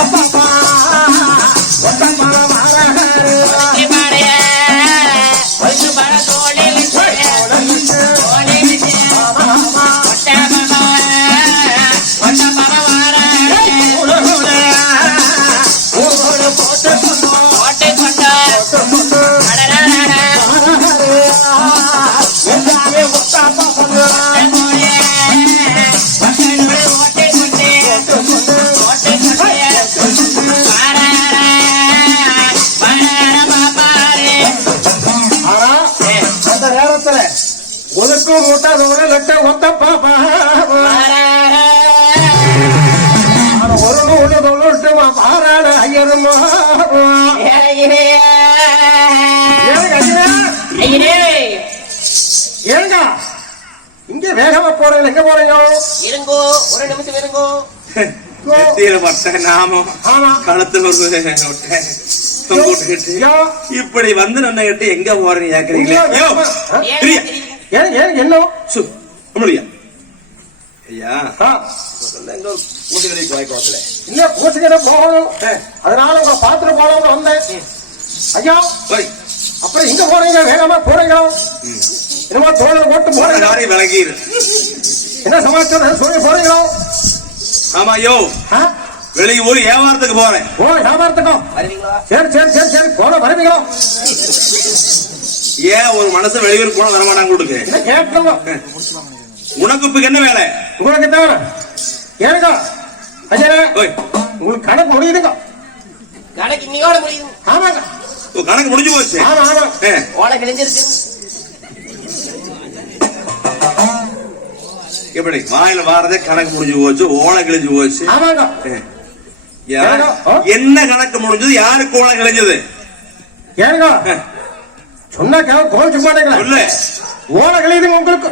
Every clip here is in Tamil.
Papa. ஏங்க இங்க வேகமா போறீங்க எங்க போறீங்க இருங்கோ ஒரு நிமிஷம் இருங்கோ ஆமா கழுத்துல இப்படி வந்து நின்னு கிட்ட எங்க போறீங்க கேக்குறீங்களா இங்க ஐயோ, என்ன சு, ஐயா. எங்க இல்ல போகணும்? அதனால உங்களை பாத்துட்டு போகலாம்னு வந்தேன். ஐயா போய். அப்புறம் இங்க போறீங்க வேகமா போறீங்க. என்னமோ தோலை ஓட்டு போறீங்க. விளங்கிடு என்ன சமாச்சாரம்? சொல்லி போறீங்க ஆமா ஐயோ ஆ? வெளியூர் வியாபாரத்துக்கு போறேன். ஓ வியாபாரத்துக்கும் சரி சரி சரி சரி. போன வருவீங்களோ? ஏன் ஒரு மனசு வெளியூர் போன வரமாட்டாங்க கொடுக்கு என்ன கேட்கணும்? உனக்கு இப்ப என்ன வேலை? உங்களுக்கு தவிர ஏனுங்க? ஐயா ஓய். உங்களுக்கு கணக்கு முடியுதுங்க. கணக்கு இன்னையோட முடியும் ஆமாங்க. உன் கணக்கு முடிஞ்சு போச்சு. ஆமா ஆமா. ஓலை கிழிஞ்சிருக்கு எப்படி? வாயில வாரதே கணக்கு முடிஞ்சு போச்சு ஓலை கிழிஞ்சு போச்சு. ஆமாங்க. ஏங்க? என்ன கணக்கு முடிஞ்சது யாருக்கு ஓலை கிழிஞ்சது? ஏனுங்க? சொன்னா கேவ கோவிச்சு மாட்டீங்களா. ஓலை கழியுதுங்க உங்களுக்கு.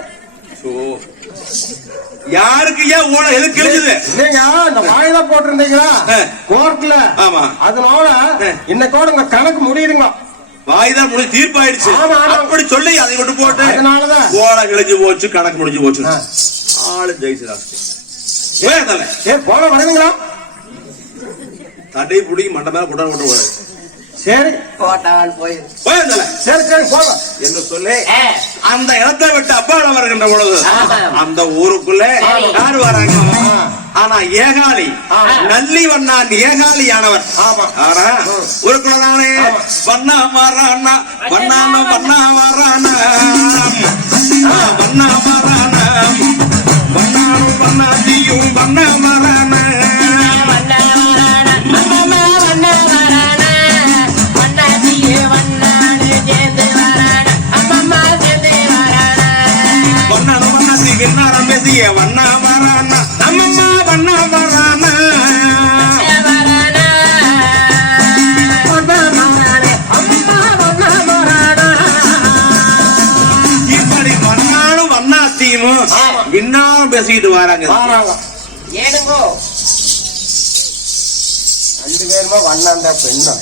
யாருக்கு ஏன் ஓலை எது கிழிஞ்சது இல்லைங்க இந்த வாயில போட்டிருந்தீங்களா. கோர்ட்ல. ஆமா. அதனால. இன்னைக்கோட உங்க கணக்கு முடியுதுங்க. வாய்தான் முடிஞ்சு தீர்ப்பாயிடுச்சு. அப்படி சொல்லி அதை விட்டு போட்டு அதனாலதான். ஓலை கிழிஞ்சு போச்சு கணக்கு முடிஞ்சு போச்சு. ஆளு ஜெயிச்சுதான் ஏன் போல வருவீங்களா தடை புடி மண்ட மேல புடன் விட்டு போய் சரி. போட்டால் போயிரு. சரி சரி போங்க. என்று சொல்லி அந்த இடத்தை விட்டு அப்பால வருகின்ற பொழுது. அந்த ஊருக்குள்ள. யார் வராங்க? ஆனா ஏகாலி. நல்லி வண்ணான் ஏகாலியானவர் ஆமா. ஆனா ஊருக்குள்ளதானே? ஆமா. வண்ணா மாறானா? வண்ணான வண்ணா மாறானா? வண்ணா மாறானா? வண்ணானும் வண்ணாத்தியும் வண்ணா மாறானா? வண்ணானும் வண்ணாத்தி கிண்ணாரம் பேசிய வண்ணா மாறானா நம்மம்மா வண்ணா மாறானா இப்படி பேசிக்கிட்டு வராங்க ஏனுங்கோ. ரெண்டு பேருமா வண்ணாந்தா பெண்ணா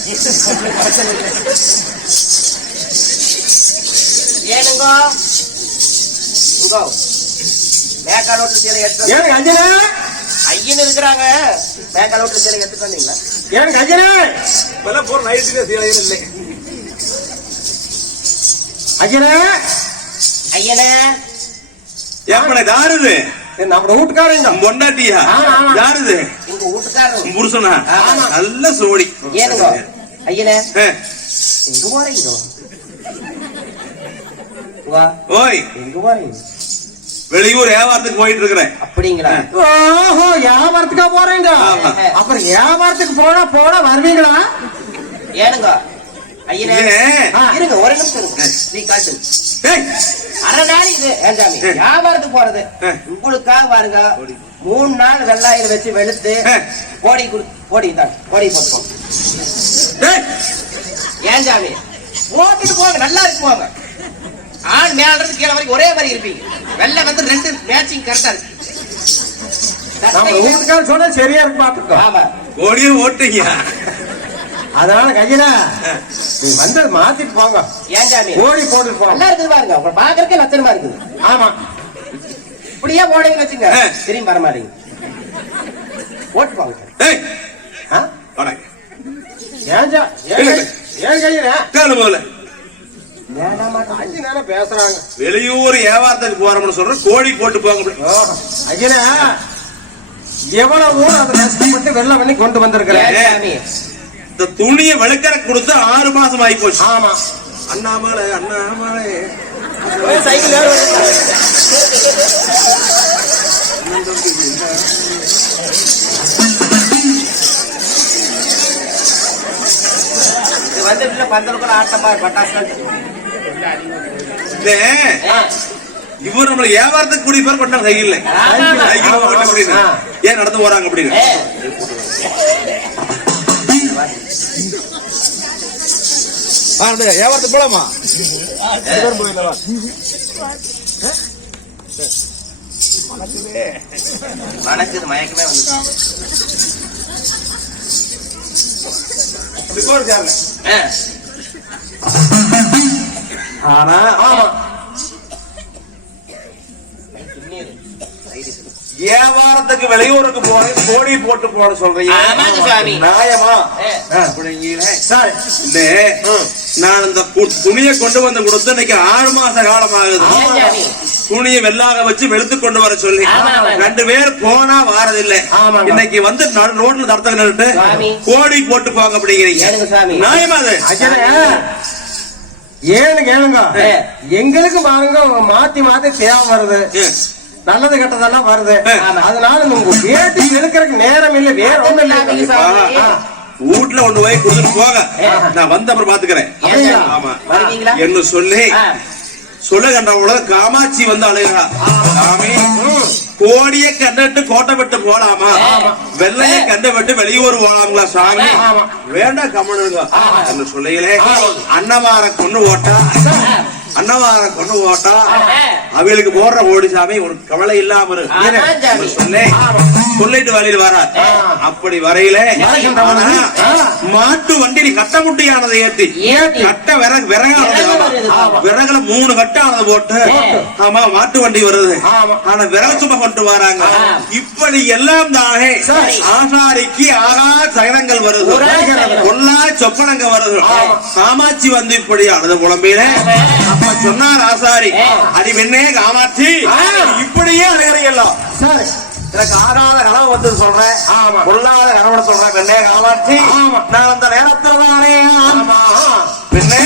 ஏனுங்கோ. இங்கோ. மேக்கால் ஓட்டு சீலை எடுத்து அஞ்சனே ஐயன் இருக்கிறாங்க. மேக்கால் ஓட்டு சீலை எடுத்துட்டு வந்தீங்களா? ஏனுங்க அஞ்சனே இப்பெல்லாம் போற நைட்டுக்கு சீலையும் இல்லை. அஞ்சனே? ஐயனே. ஏப்பட யாருது இது நம்ம வீட்டுக்காரங்க பொண்டாட்டியா. யாருது? உங்க வீட்டுக்காரரு. உன் புருஷனா. நல்ல சோடி ஏனுங்கோ? ஐயனே. எங்க போறீங்க? வா. ஓய். எங்க போறீங்க? வெளியூர் வியாபாரத்துக்கு போயிட்டு இருக்கிறேன் அப்படிங்களா ஓஹோ வியாபாரத்துக்கா போறீங்க. அப்புறம் வியாபாரத்துக்கு போனா போனா வருவீங்களா? ஏனுங்க ஐயனே. ஏன்? ஆ, இருங்க ஒரு நிமிஷம் அரை நாள் இது. ஏஞ்சாமி. வியாபாரத்துக்கு போறது. உங்களுக்காக பாருங்க மூணு நாள் வெள்ளாயிரம் வச்சு வெளுத்து. கோடி குடு கோடி தான் கோடி ஏய், ஏஞ்சாமி போட்டுட்டு போங்க நல்லா இருக்கு போங்க. ஆள் மேல இருந்து கீழே வரைக்கும் ஒரே மாதிரி இருப்பீங்க. வெள்ளை வந்து ரெண்டு மேட்சிங் கரெக்டா இருக்கு. நம்ம வீட்டுக்காரர் சொன்னா சரியா இருக்கு பாத்துக்கோ. ஆமா. ஓடியே ஓட்டுங்க. அதனால கையில நீ வந்து மாத்திட்டு போங்க. ஓடி போட்டுட்டு போங்க. நல்லா இருக்குது பாருங்க. உங்களை பாக்குறதுக்கே லட்சணமா இருக்குது. ஆமா. இப்படியே போனீங்கன்னு வச்சுங்க. திரும்பி வர மாட்டீங்க. ஓட்டு போங்க ஏன் ஏன் கையில? முதல்ல. அஞ்சு நேரம் பேசுறாங்க. வெளியூர் வியாபாரத்துக்கு போறோம்னு சொல்ற கோழி போட்டு போங்க. ஐயனா எவ்வளவு அதை கஷ்டப்பட்டு வெள்ளம் பண்ணி கொண்டு வந்திருக்கிறேன் இந்த துணியை விளக்கற கொடுத்து ஆறு மாசம் ஆகி போச்சு ஆமா. அண்ணாமலை அண்ணாமலை. சைக்கிள் வந்து இல்ல பந்தலுக்குள்ள ஆட்டமா பட்டாசு இவர் நம்மள வியாபாரத்துக்கு கூடிய பேர் அப்படின்னு ஆ. ஏன் நடந்து போறாங்க அப்படின்னு. ஏ. வா, அந்த வியாபாரத்துக்கு போலாமா? மனசுக்கு மயக்கமே வந்து ஆனா ஆமா. வியாபாரத்துக்கு வெளியூருக்கு போறேன்? கோடி போட்டு போட சொல்றீங்க. நியாயமா? நான் இந்த துணியை கொண்டு வந்து கொடுத்து இன்னைக்கு ஆறு மாச காலம் ஆகுது? துணியை வெள்ளாக வச்சு வெளுத்து கொண்டு வர சொல்லி. ரெண்டு பேர் போனா வாரதில்லை. இன்னைக்கு வந்து ரோட்ல தரத்துக்கு நின்னுட்டு சாமி. கோடி போட்டு போங்க அப்படிங்கிறீங்க? நியாயமா அது? ஏன்னு கேளுங்க. எங்களுக்கு பாருங்க மாத்தி மாத்தி தேவை வருது. நல்லது கெட்டதெல்லாம் வருது. அதனால உங்க வேட்டி எடுக்கிறதுக்கு நேரம் இல்ல வேற ஒண்ணும் இல்ல. வீட்டுல ஒண்ணு போய் கொடுத்துட்டு போங்க. ஏ. நான் வந்த அப்புறம் பாத்துக்கிறேன்? என்று சொல்லி ஆ. சொல்ல கண்டவங்கள காமாட்சி வந்து அழுகிறா சாமி. கோடியை கண்டுட்டு கோட்டை விட்டு போலாமா. வெள்ளையை கண்டு விட்டு வெளியூர் போலாங்களா சாமி. வேண்டாம் கம்மனுங்க சொல்லையிலே அன்னவார கொண்டு ஓட்டா. அன்னவார கொண்டு ஓட்டா அவளுக்கு போடுற ஓடி சாமி ஒரு கவலை இல்லாம சொல்லி சொல்லிட்டு வழியில் வர. அப்படி வரையிலே மாட்டு வண்டி நீ கட்ட முட்டியானதை ஏத்தி. கட்ட விறகு விறகானது. விறகுல மூணு கட்டானது போட்டு. ஆமா மாட்டு வண்டி வருது. ஆனா விறகு சும்மா கொண்டு வராங்க. இப்படி எல்லாம் தானே சரி. ஆசாரிக்கு ஆகா சகனங்கள் வருது. பொல்லா சொப்பனங்க வருது. காமாட்சி வந்து இப்படி அழுத அப்ப சொன்னார் ஆசாரி. அடி வெண்ணே காமாட்சி. இப்படியே அழுகிறீங்களோ சரி. எனக்கு ஆகாத கனவு வந்து சொல்றேன். பொல்லாத கனவு சொல்றேன் பெண்ணே காமாட்சி. நான் அந்த நேரத்துல தானே பெண்ணே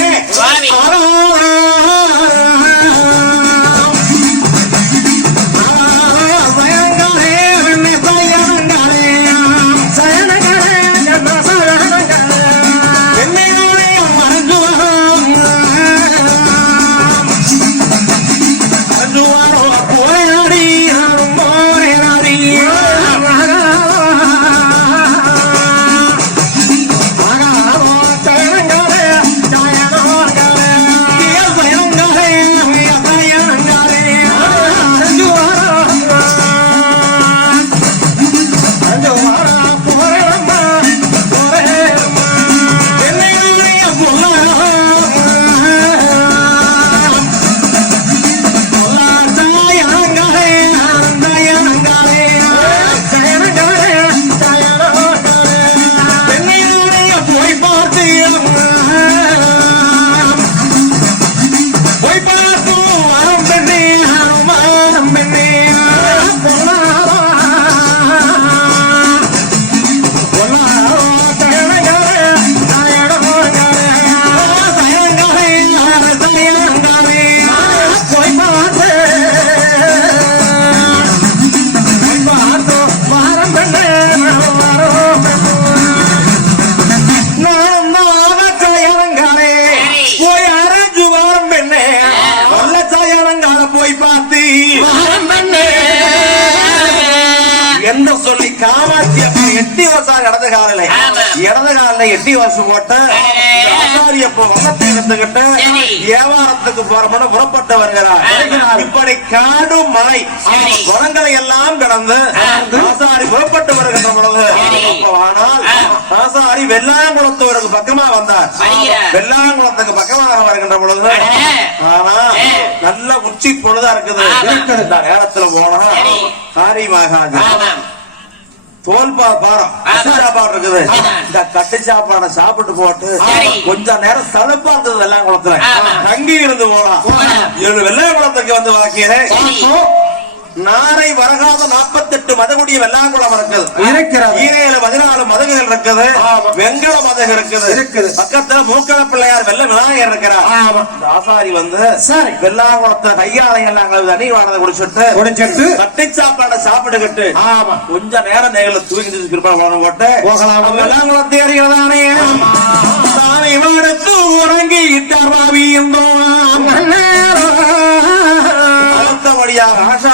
காமாட்சி எட்டி வருஷம் இடது காலில். இடது காலில் எட்டி வருஷம் போட்டு ஆசாரி அப்போ வல்லத்தை எடுத்துக்கிட்டு. வியாபாரத்துக்கு போறோம்னு புறப்பட்டு வருகிறார். இப்படி காடு மலை சரி. வனங்களை எல்லாம் கடந்து ஆசாரி புறப்பட்டு வருகின்ற பொழுது ஆனால் ஆசாரி வெள்ளாங்குளத்தூருக்கு பக்கமா வந்தார். வெள்ளாங்குளத்துக்கு பக்கமாக வருகின்ற பொழுது. ஆனா நல்ல உச்சி பொழுதா இருக்குது நேரத்துல போனா சரி. தோல் பாரம் இருக்குது. இந்த கட்டு சாப்பாடை சாப்பிட்டு போட்டு. கொஞ்ச நேரம் சலுப்பா இருந்தது வெள்ளாங்குளத்துல. தங்கி இருந்து போலாம். இவரு வெள்ளாங்குளத்துக்கு வந்து வாக்கிறேன். நாரை வரகாத நாற்பத்தெட்டு மதகுடிய வெள்ளாங்குளம் இருக்குது இருக்கிறது. ஈரையில பதினாலு மதகுகள் இருக்குது. வெங்கல மதகு இருக்குது இருக்குது. பக்கத்துல மூக்கல பிள்ளையார் வெள்ள விநாயகர் இருக்கிறார் ஆசாரி வந்து சரி. வெள்ளாங்குளத்தை கையாலை எல்லாம் தண்ணி வாடகை குடிச்சிட்டு குடிச்சிட்டு கட்டி சாப்பாடை சாப்பிட்டுக்கிட்டு ஆமா கொஞ்ச நேரம் நேரில் தூங்கி கிருப்பா போட்டு போகலாம். வெள்ளாங்குளத்தை அறிகிறதானே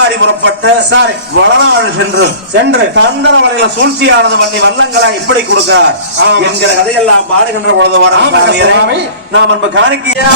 ஆசாரி புறப்பட்டு சரி. வளநாடு சென்று சென்று தந்திர வலையில சூழ்ச்சியானது பண்ணி வல்லங்களா இப்படி கொடுக்க ஆமா. என்கிற கதையெல்லாம் பாடுகின்ற பொழுது வர. நாம் அன்பு காணிக்கையா